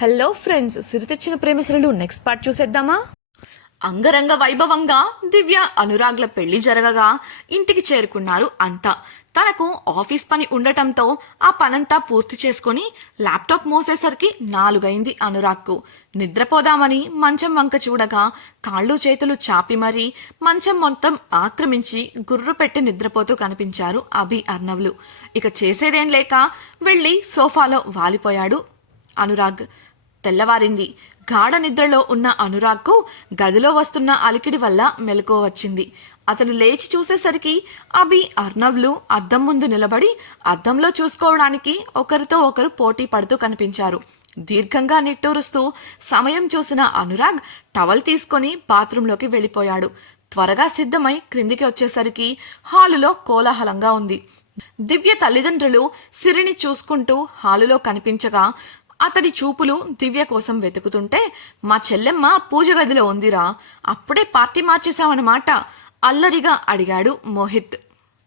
Hello friends, సిరి తెచ్చిన ప్రేమశ్రీలు next part చూసేద్దామా? అంగరంగ వైభవంగా దివ్య అనురాగ్ల పెళ్లి జరగగా ఇంటికి చేరుకున్నారు అంతా. తనకు ఆఫీస్ పని ఉండటంతో ఆ పనంతా పూర్తి చేసుకుని ల్యాప్టాప్ మోసేసరికి 4 అయింది. అనురాగ్కు నిద్రపోదామని మంచం వంక చూడగా కాళ్ళు చేతులు చాపి మరీ మంచం మొత్తం ఆక్రమించి గుర్రు పెట్టి నిద్రపోతూ కనిపించారు అభి, అర్ణవ్లు. ఇక చేసేదేం లేక వెళ్లి సోఫాలో వాలిపోయాడు అనురాగ్. తెల్లవారింది. గాఢ నిద్రలో ఉన్న అనురాగ్కు గదిలో వస్తున్న అలికిడి వల్ల మెలకువ వచ్చింది. అతను లేచి చూసేసరికి అభి, అర్ణవ్లు అద్దం ముందు నిలబడి అద్దంలో చూసుకోవడానికి ఒకరితో ఒకరు పోటీ పడుతూ కనిపించారు. దీర్ఘంగా నిట్టూరుస్తూ సమయం చూసిన అనురాగ్ టవల్ తీసుకుని బాత్రూంలోకి వెళ్లిపోయాడు. త్వరగా సిద్ధమై క్రిందికి వచ్చేసరికి హాలులో కోలాహలంగా ఉంది. దివ్య తల్లిదండ్రులు సిరిని చూసుకుంటూ హాలులో కనిపించగా అతడి చూపులు దివ్య కోసం వెతుకుతుంటే, మా చెల్లెమ్మ పూజ గదిలో ఉందిరా, అప్పుడే పార్టీ మార్చేశామన్నమాట అల్లరిగా అడిగాడు మోహిత్.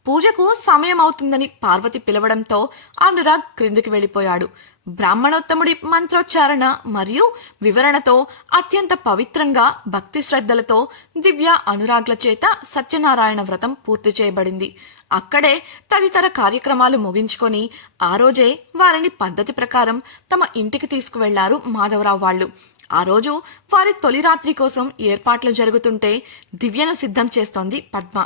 పూజకు సమయం అవుతుందని పార్వతి పిలవడంతో అనురాగ్ క్రిందికి వెళ్లిపోయాడు. బ్రాహ్మణోత్తముడి మంత్రోచ్చారణ మరియు వివరణతో అత్యంత పవిత్రంగా భక్తి శ్రద్ధలతో దివ్య అనురాగ్ల చేత సత్యనారాయణ వ్రతం పూర్తి చేయబడింది. అక్కడే తదితర కార్యక్రమాలు ముగించుకొని ఆ రోజే వారిని పద్ధతి ప్రకారం తమ ఇంటికి తీసుకువెళ్లారు మాధవరావు వాళ్ళు. ఆ రోజు వారి తొలి రాత్రి కోసం ఏర్పాట్లు జరుగుతుంటే దివ్యను సిద్ధం చేస్తోంది పద్మ.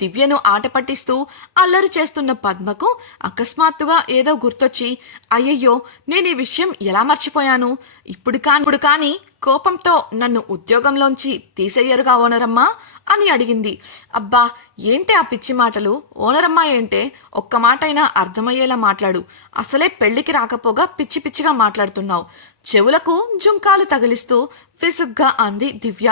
దివ్యను ఆట పట్టిస్తూ అల్లరి చేస్తున్న పద్మకు అకస్మాత్తుగా ఏదో గుర్తొచ్చి, అయ్యయ్యో, నేను ఈ విషయం ఎలా మర్చిపోయాను, ఇప్పుడు కానీ కోపంతో నన్ను ఉద్యోగంలోంచి తీసేయరుగా ఓనరమ్మా అని అడిగింది. అబ్బా, ఏంటి ఆ పిచ్చి మాటలు? ఓనరమ్మా ఏంటే, ఒక్క మాటైనా అర్థమయ్యేలా మాట్లాడు. అసలే పెళ్లికి రాకపోగా పిచ్చి పిచ్చిగా మాట్లాడుతున్నావు. చెవులకు జుంకాలు తగిలిస్తూ విసుగ్గా అంది దివ్య.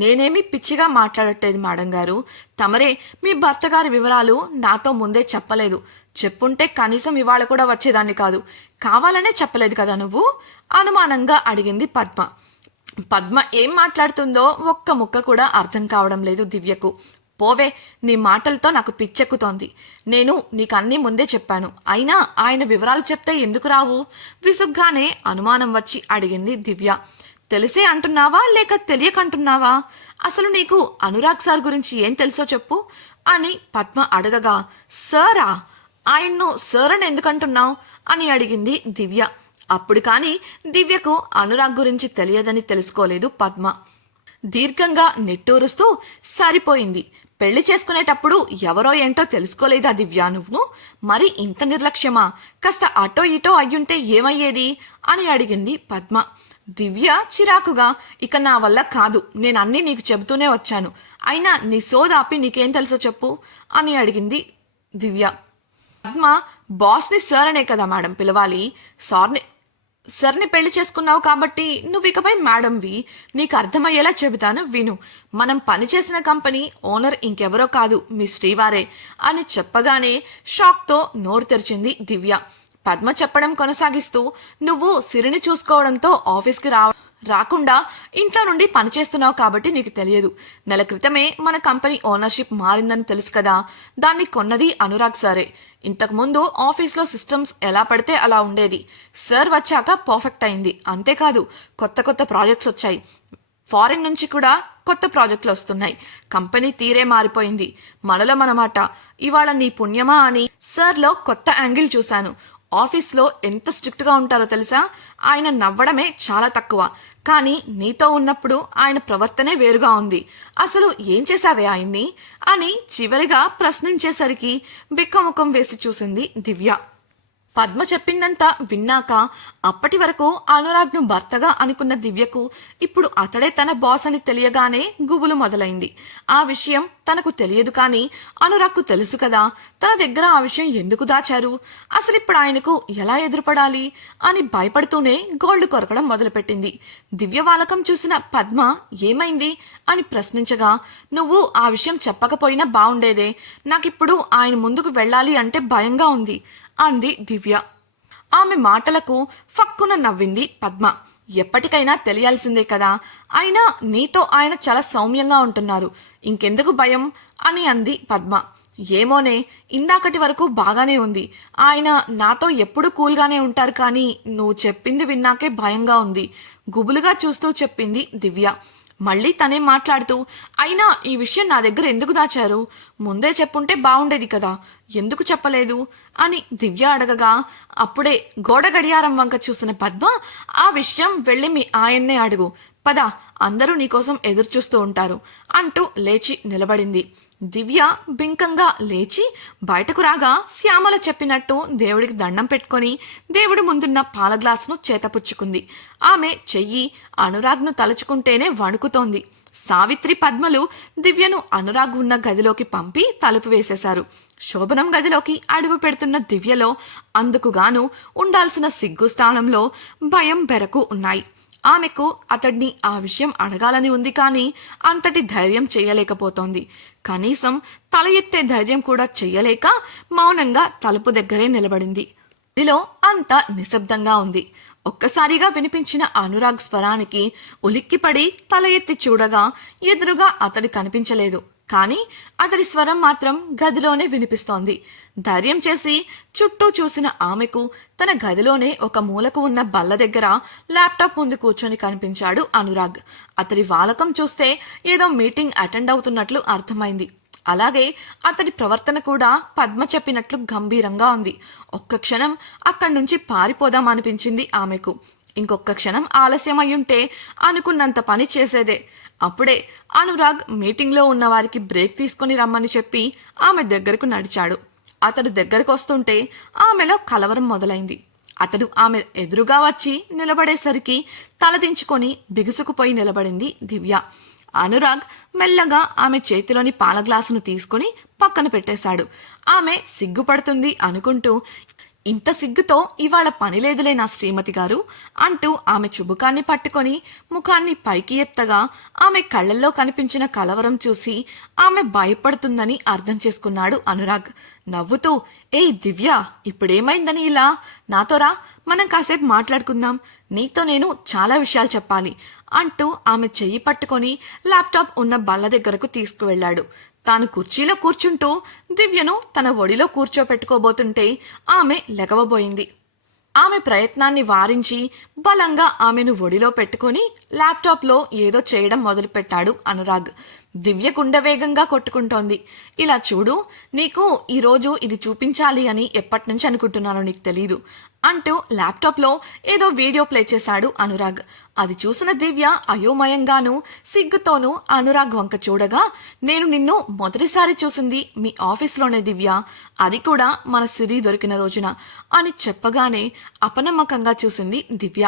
నేనేమి పిచ్చిగా మాట్లాడట్లేదు మేడం గారు, తమరే మీ భర్త గారి వివరాలు నాతో ముందే చెప్పలేదు. చెప్పుంటే కనీసం ఇవాళ కూడా వచ్చేదాన్ని కాదు. కావాలనే చెప్పలేదు కదా నువ్వు? అనుమానంగా అడిగింది పద్మ. పద్మ ఏం మాట్లాడుతుందో ఒక్క ముక్క కూడా అర్థం కావడం లేదు దివ్యకు. పోవే, నీ మాటలతో నాకు పిచ్చెక్కుతోంది. నేను నీకన్నీ ముందే చెప్పాను, అయినా ఆయన వివరాలు చెప్తే ఎందుకు రావు? విసుగ్గానే అనుమానం వచ్చి అడిగింది దివ్య. తెలిసే అంటున్నావా లేక తెలియకంటున్నావా? అసలు నీకు అనురాగ్ సార్ గురించి ఏం తెలుసో చెప్పు అని పద్మ అడగగా, సారా, ఆయన్ను సార్ అని ఎందుకంటున్నావు అని అడిగింది దివ్య. అప్పుడు కానీ దివ్యకు అనురాగ్ గురించి తెలియదని తెలుసుకోలేదు పద్మ. దీర్ఘంగా నిట్టూరుస్తూ, సరిపోయింది, పెళ్లి చేసుకునేటప్పుడు ఎవరో ఏంటో తెలుసుకోలేదా దివ్య నువ్వు? మరి ఇంత నిర్లక్ష్యమా? కాస్త అటో ఇటో అయ్యుంటే ఏమయ్యేది అని అడిగింది పద్మ. దివ్య చిరాకుగా, ఇక నా వల్ల కాదు, నేను అన్నీ నీకు చెబుతూనే వచ్చాను, అయినా నీ సోదాపి నీకేం తెలుసో చెప్పు అని అడిగింది దివ్య. పద్మ, బాస్ని సార్ అనే కదా మేడం పిలవాలి, సర్ని పెళ్లి చేసుకున్నావు కాబట్టి నువ్వు ఇకపై మేడంవి. నీకు అర్థమయ్యేలా చెబుతాను విను. మనం పనిచేసిన కంపెనీ ఓనర్ ఇంకెవరో కాదు, మీ శ్రీవారే అని చెప్పగానే షాక్తో నోరు తెరిచింది దివ్య. పద్మ చెప్పడం కొనసాగిస్తూ, నువ్వు సిరిని చూసుకోవడంతో ఆఫీస్కి రాకుండా ఇంట్లో నుండి పనిచేస్తున్నావు కాబట్టి నీకు తెలియదు. నెల క్రితమే మన కంపెనీ ఓనర్షిప్ మారిందని తెలుసు కదా, దాన్ని కొన్నది అనురాగ్ సారే. ఇంతకుముందు ఆఫీస్లో సిస్టమ్స్ ఎలా పడితే అలా ఉండేది. సార్ వచ్చాక పర్ఫెక్ట్ అయింది. అంతేకాదు, కొత్త కొత్త ప్రాజెక్ట్స్ వచ్చాయి. ఫారిన్ నుంచి కూడా కొత్త ప్రాజెక్టులు వస్తున్నాయి. కంపెనీ తీరే మారిపోయింది. మనలో మనమాట. ఇవాళ నీ పుణ్యమా అని సార్లో కొత్త యాంగిల్ చూశాను. ఆఫీస్లో ఎంత స్ట్రిక్ట్గా ఉంటారో తెలుసా? ఆయన నవ్వడమే చాలా తక్కువ, కానీ నీతో ఉన్నప్పుడు ఆయన ప్రవర్తనే వేరుగా ఉంది. అసలు ఏం చేశావే ఆయన్ని అని చివరిగా ప్రశ్నించేసరికి బిక్కముఖం వేసి చూసింది దివ్య. పద్మ చెప్పిందంతా విన్నాక అప్పటి వరకు అనురాగ్ను భర్తగా అనుకున్న దివ్యకు ఇప్పుడు అతడే తన బాస్ అని తెలియగానే గుబులు మొదలైంది. ఆ విషయం తనకు తెలియదు, కానీ అనురాగ్కు తెలుసు కదా. తన దగ్గర ఆ విషయం ఎందుకు దాచారు? అసలు ఇప్పుడు ఆయనకు ఎలా ఎదురుపడాలి అని భయపడుతూనే గోల్డ్ కొరకడం మొదలుపెట్టింది. దివ్య వాలకం చూసిన పద్మ ఏమైంది అని ప్రశ్నించగా, నువ్వు ఆ విషయం చెప్పకపోయినా బావుండేదే, నాకిప్పుడు ఆయన ముందుకు వెళ్ళాలి అంటే భయంగా ఉంది అంది దివ్య. ఆమె మాటలకు ఫక్కున నవ్వింది పద్మ. ఎప్పటికైనా తెలియాల్సిందే కదా, అయినా నీతో ఆయన చాలా సౌమ్యంగా ఉంటున్నారు, ఇంకెందుకు భయం అని అంది పద్మ. ఏమోనే, ఇందాకటి వరకు బాగానే ఉంది. ఆయన నాతో ఎప్పుడు కూల్గానే ఉంటారు, కానీ నువ్వు చెప్పింది విన్నాకే భయంగా ఉంది. గుబులుగా చూస్తూ చెప్పింది దివ్య. మళ్ళీ తనే మాట్లాడుతూ, అయినా ఈ విషయం నా దగ్గర ఎందుకు దాచారు? ముందే చెప్పుంటే బాగుండేది కదా, ఎందుకు చెప్పలేదు అని దివ్య అడగగా, అప్పుడే గోడ గడియారం వంక చూసిన పద్మ, ఆ విషయం వెళ్ళి మీ ఆయన్నే అడుగు, పద, అందరూ నీకోసం ఎదురు చూస్తూ ఉంటారు అంటూ లేచి నిలబడింది. దివ్య బింకంగా లేచి బయటకు రాగా శ్యామల చెప్పినట్టు దేవుడికి దండం పెట్టుకొని దేవుడి ముందున్న పాల గ్లాసును చేతపుచ్చుకుంది. ఆమె చెయ్యి అనురాగ్ను తలుచుకుంటేనే వణుకుతోంది. సావిత్రి, పద్మలు దివ్యను అనురాగ్ ఉన్న గదిలోకి పంపి తలుపు వేసేశారు. శోభనం గదిలోకి అడుగు పెడుతున్న దివ్యలో అందుకుగాను ఉండాల్సిన సిగ్గు స్థానంలో భయం, బెరకు ఉన్నాయి. ఆమెకు అతడిని ఆ విషయం అడగాలని ఉంది, కానీ అంతటి ధైర్యం చెయ్యలేకపోతోంది. కనీసం తల ఎత్తే ధైర్యం కూడా చెయ్యలేక మౌనంగా తలుపు దగ్గరే నిలబడింది. ఇదిలో అంత నిశ్శబ్దంగా ఉంది. ఒక్కసారిగా వినిపించిన అనురాగ్ స్వరానికి ఉలిక్కిపడి తల ఎత్తి చూడగా ఎదురుగా అతడి కనిపించలేదు. కానీ అతడి స్వరం మాత్రం గదిలోనే వినిపిస్తోంది. ధైర్యం చేసి చుట్టూ చూసిన ఆమెకు తన గదిలోనే ఒక మూలకు ఉన్న బల్ల దగ్గర ల్యాప్టాప్ ముందు కూర్చొని కనిపించాడు అనురాగ్. అతడి వాలకం చూస్తే ఏదో మీటింగ్ అటెండ్ అవుతున్నట్లు అర్థమైంది. అలాగే అతడి ప్రవర్తన కూడా పద్మ చెప్పినట్లు గంభీరంగా ఉంది. ఒక్క క్షణం అక్కడి నుంచి పారిపోదామనిపించింది ఆమెకు. ఇంకొక క్షణం ఆలస్యం అయ్యుంటే అనుకున్నంత పని చేసేదే. అప్పుడే అనురాగ్ మీటింగ్లో ఉన్న వారికి బ్రేక్ తీసుకుని రమ్మని చెప్పి ఆమె దగ్గరకు నడిచాడు. అతడు దగ్గరకు వస్తుంటే ఆమెలో కలవరం మొదలైంది. అతడు ఆమె ఎదురుగా వచ్చి నిలబడేసరికి తలదించుకొని బిగుసుకుపోయి నిలబడింది దివ్య. అనురాగ్ మెల్లగా ఆమె చేతిలోని పాల గ్లాసును తీసుకుని పక్కన పెట్టేశాడు. ఆమె సిగ్గుపడుతుంది అనుకుంటూ, ఇంత సిగ్గుతో ఇవాళ పని లేదులే నా శ్రీమతి గారు అంటూ ఆమె చుబుకాన్ని పట్టుకొని ముఖాన్ని పైకి ఎత్తగా ఆమె కళ్ళల్లో కనిపించిన కలవరం చూసి ఆమె భయపడుతుందని అర్థం చేసుకున్నాడు అనురాగ్. నవ్వుతూ, ఏయ్ దివ్య, ఇప్పుడేమైందని ఇలా? నాతోరా, మనం కాసేపు మాట్లాడుకుందాం, నీతో నేను చాలా విషయాలు చెప్పాలి అంటూ ఆమె చెయ్యి పట్టుకొని ల్యాప్టాప్ ఉన్న బల్ల దగ్గరకు తీసుకువెళ్లాడు. తాను కుర్చీలో కూర్చుంటూ దివ్యను తన ఒడిలో కూర్చోపెట్టుకోబోతుంటే ఆమె లెగవబోయింది. ఆమె ప్రయత్నాన్ని వారించి బలంగా ఆమెను ఒడిలో పెట్టుకుని ల్యాప్టాప్లో ఏదో చేయడం మొదలుపెట్టాడు అనురాగ్. దివ్య గుండె వేగంగా కొట్టుకుంటోంది. ఇలా చూడు, నీకు ఈరోజు ఇది చూపించాలి అని ఎప్పటినుంచి అనుకుంటున్నానో నీకు తెలీదు అంటూ ల్యాప్టాప్లో ఏదో వీడియో ప్లే చేశాడు అనురాగ్. అది చూసిన దివ్య అయోమయంగాను సిగ్గుతోనూ అనురాగ్ వంక చూడగా, నేను నిన్ను మొదటిసారి చూసింది మీ ఆఫీస్లోనే దివ్య, అది కూడా మన సిరి దొరికిన రోజున అని చెప్పగానే అపనమ్మకంగా చూసింది దివ్య.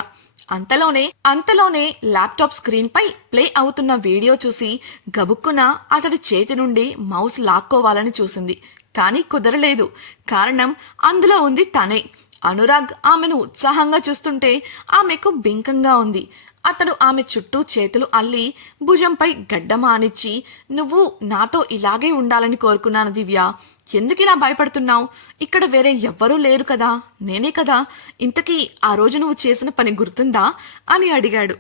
అంతలోనే ల్యాప్టాప్ స్క్రీన్ పై ప్లే అవుతున్న వీడియో చూసి గబుక్కున అతడి చేతి నుండి మౌస్ లాక్కోవాలని చూసింది. కానీ కుదరలేదు. కారణం అందులో ఉంది తనే. అనురాగ్ ఆమెను ఉత్సాహంగా చూస్తుంటే ఆమెకు బింకంగా ఉంది. అతడు ఆమె చుట్టూ చేతులు అల్లి భుజంపై గడ్డమానిచ్చి, నువ్వు నాతో ఇలాగే ఉండాలని కోరుకున్నాను దివ్య, ఎందుకిలా భయపడుతున్నావు? ఇక్కడ వేరే ఎవ్వరూ లేరు కదా, నేనే కదా. ఇంతకీ ఆ రోజు నువ్వు చేసిన పని గుర్తుందా అని అడిగాడు.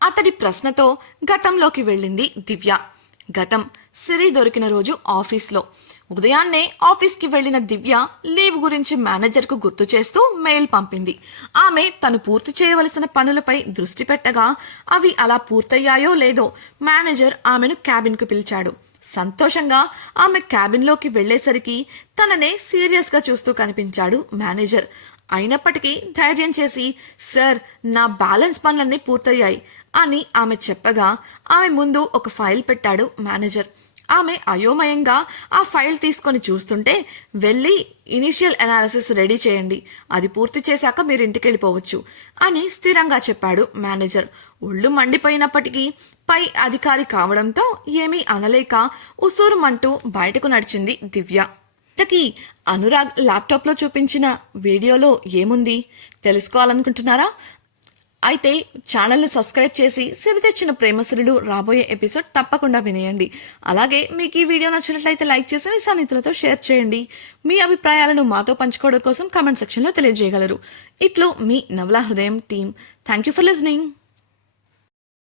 అతడి ప్రశ్నతో గతంలోకి వెళ్ళింది దివ్య. గతం సిరి దొరికిన రోజు ఆఫీస్లో. ఉదయాన్నే ఆఫీస్కి వెళ్లిన దివ్య లీవ్ గురించి మేనేజర్కు గుర్తు చేస్తూ మెయిల్ పంపింది. ఆమె తను పూర్తి చేయవలసిన పనులపై దృష్టి పెట్టగా అవి అలా పూర్తయ్యాయో లేదో మేనేజర్ ఆమెను క్యాబిన్కు పిలిచాడు. సంతోషంగా ఆమె క్యాబిన్లోకి వెళ్లేసరికి తననే సీరియస్గా చూస్తూ కనిపించాడు మేనేజర్. అయినప్పటికీ ధైర్యం చేసి, సార్, నా బ్యాలెన్స్ పనులన్నీ పూర్తయ్యాయి అని ఆమె చెప్పగా ఆమె ముందు ఒక ఫైల్ పెట్టాడు మేనేజర్. ఆమె అయోమయంగా ఆ ఫైల్ తీసుకొని చూస్తుంటే, వెళ్ళి ఇనిషియల్ అనాలిసిస్ రెడీ చేయండి, అది పూర్తి చేశాక మీరు ఇంటికి వెళ్ళిపోవచ్చు అని స్థిరంగా చెప్పాడు మేనేజర్. ఒళ్ళు మండిపోయినప్పటికీ పై అధికారి కావడంతో ఏమీ అనలేక ఉసూరుమంటూ బయటకు నడిచింది దివ్య. ఇంతకీ అనురాగ్ ల్యాప్టాప్లో చూపించిన వీడియోలో ఏముంది తెలుసుకోవాలనుకుంటున్నారా? అయితే ఛానల్ను సబ్స్క్రైబ్ చేసి సిరి తెచ్చిన ప్రేమసురులు రాబోయే ఎపిసోడ్ తప్పకుండా వినేయండి. అలాగే మీకు ఈ వీడియో నచ్చినట్లయితే లైక్ చేసి మీ సన్నిహితులతో షేర్ చేయండి. మీ అభిప్రాయాలను మాతో పంచుకోవడం కోసం కామెంట్ సెక్షన్లో తెలియజేయగలరు. ఇట్లు మీ నవలా హృదయం team. Thank you for listening.